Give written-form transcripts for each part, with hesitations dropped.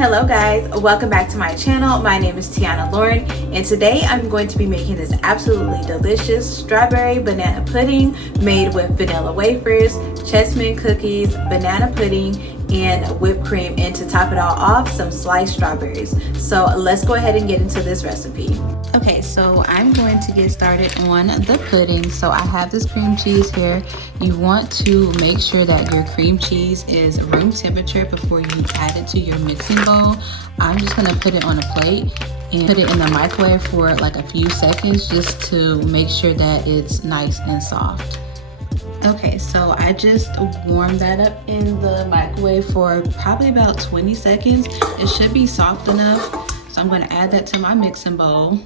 Hello guys, welcome back to my channel. My name is Tiana Lauren, and today I'm going to be making this absolutely delicious strawberry banana pudding made with vanilla wafers, chessman cookies, banana pudding, and whipped cream, and to top it all off, some sliced strawberries. So let's go ahead and get into this recipe. Okay, so I'm going to get started on the pudding. So I have this cream cheese here. You want to make sure that your cream cheese is room temperature before you add it to your mixing bowl. I'm just gonna put it on a plate and put it in the microwave for like a few seconds just to make sure that it's nice and soft. Okay, so I just warmed that up in the microwave for probably about 20 seconds. It should be soft enough. So I'm going to add that to my mixing bowl.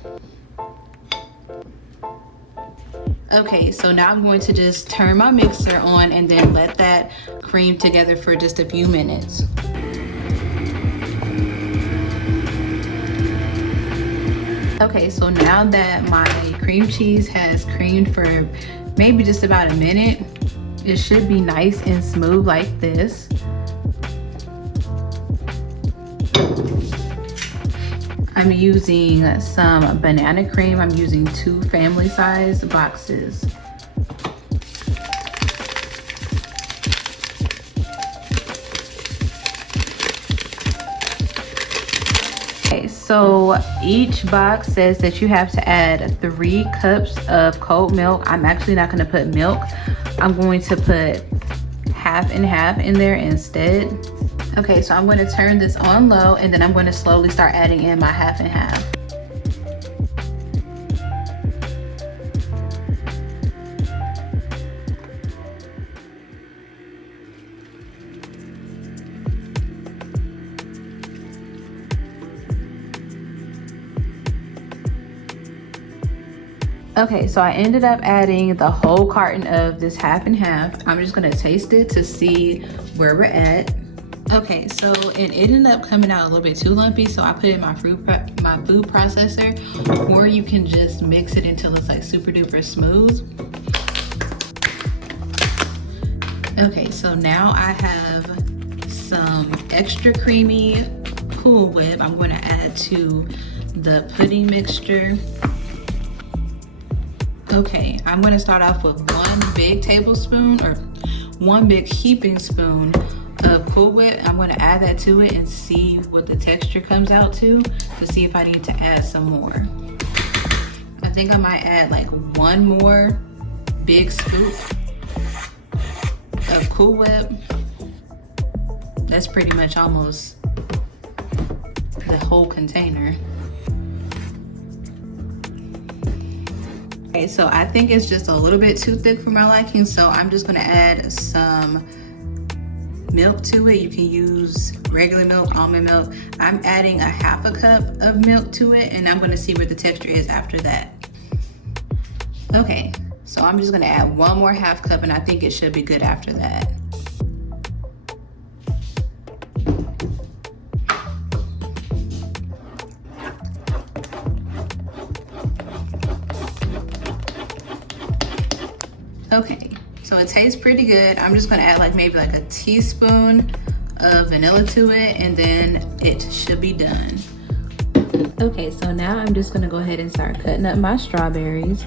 Okay, so now I'm going to just turn my mixer on and then let that cream together for just a few minutes. Okay, so now that my cream cheese has creamed for maybe just about a minute, it should be nice and smooth like this. I'm using some banana cream. I'm using 2 family size boxes. Okay, so each box says that you have to add 3 cups of cold milk. I'm actually not going to put milk. I'm going to put half and half in there instead. Okay, so I'm going to turn this on low, and then I'm going to slowly start adding in my half and half. Okay, so I ended up adding the whole carton of this half and half. I'm just gonna taste it to see where we're at. Okay, so it ended up coming out a little bit too lumpy, so I put it in my food processor, or you can just mix it until it's like super duper smooth. Okay, so now I have some extra creamy Cool Whip I'm gonna add to the pudding mixture. Okay, I'm gonna start off with 1 big tablespoon or 1 big heaping spoon of Cool Whip. I'm gonna add that to it and see what the texture comes out to see if I need to add some more. I think I might add like 1 more big scoop of Cool Whip. That's pretty much almost the whole container. Okay, so I think it's just a little bit too thick for my liking, so I'm just gonna add some milk to it. You can use regular milk, almond milk. I'm adding a half a cup of milk to it, and I'm gonna see where the texture is after that. Okay, so I'm just gonna add 1 more half cup, and I think it should be good after that. Okay, so it tastes pretty good. I'm just gonna add like maybe like a teaspoon of vanilla to it, and then it should be done. Okay, so now I'm just gonna go ahead and start cutting up my strawberries.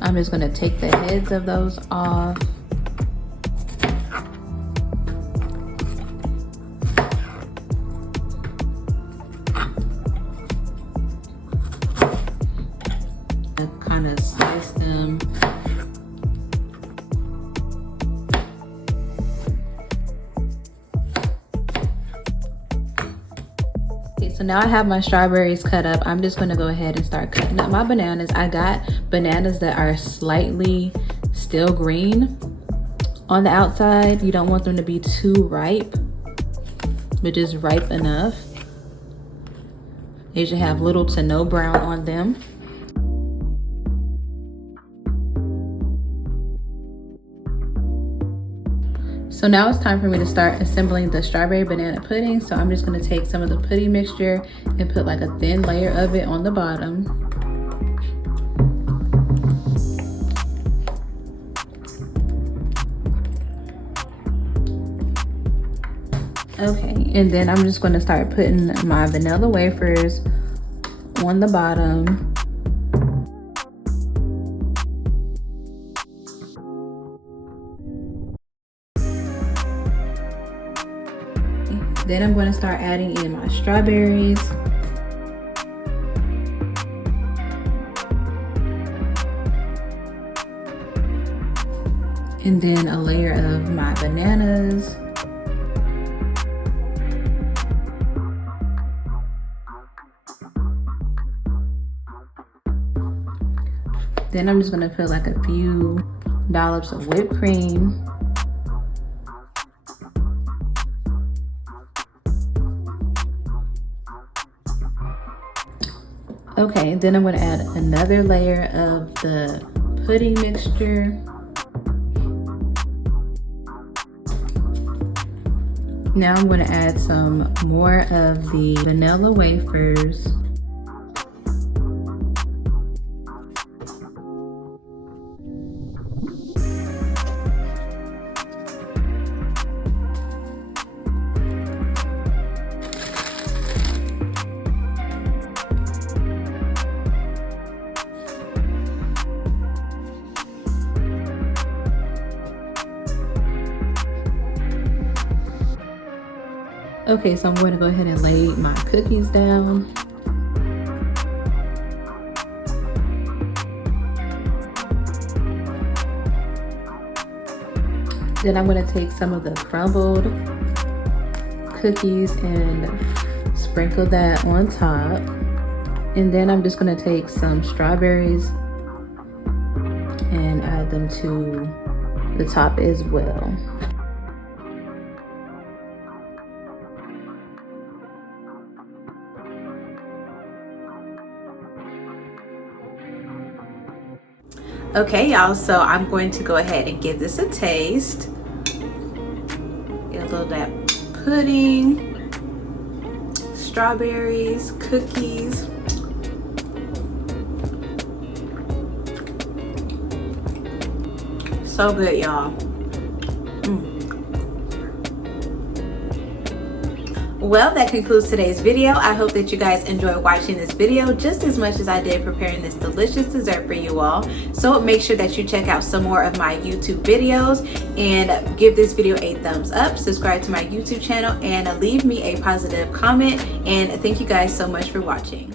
I'm just gonna take the heads of those off. Kind of slice them. Okay, so now I have my strawberries cut up. I'm just going to go ahead and start cutting up my bananas. I got bananas that are slightly still green on the outside. You don't want them to be too ripe, but just ripe enough. They should have little to no brown on them. So now it's time for me to start assembling the strawberry banana pudding. So I'm just going to take some of the pudding mixture and put like a thin layer of it on the bottom. Okay, and then I'm just going to start putting my vanilla wafers on the bottom. Then I'm going to start adding in my strawberries. And then a layer of my bananas. Then I'm just gonna put like a few dollops of whipped cream. Okay, then I'm gonna add another layer of the pudding mixture. Now I'm gonna add some more of the vanilla wafers. Okay, so I'm going to go ahead and lay my cookies down. Then I'm going to take some of the crumbled cookies and sprinkle that on top. And then I'm just going to take some strawberries and add them to the top as well. Okay, y'all, so I'm going to go ahead and give this a taste. Get a little of that pudding, strawberries, cookies. So good, y'all. Well, that concludes today's video. I hope that you guys enjoyed watching this video just as much as I did preparing this delicious dessert for you all. So make sure that you check out some more of my YouTube videos and give this video a thumbs up, subscribe to my YouTube channel, and leave me a positive comment. And thank you guys so much for watching.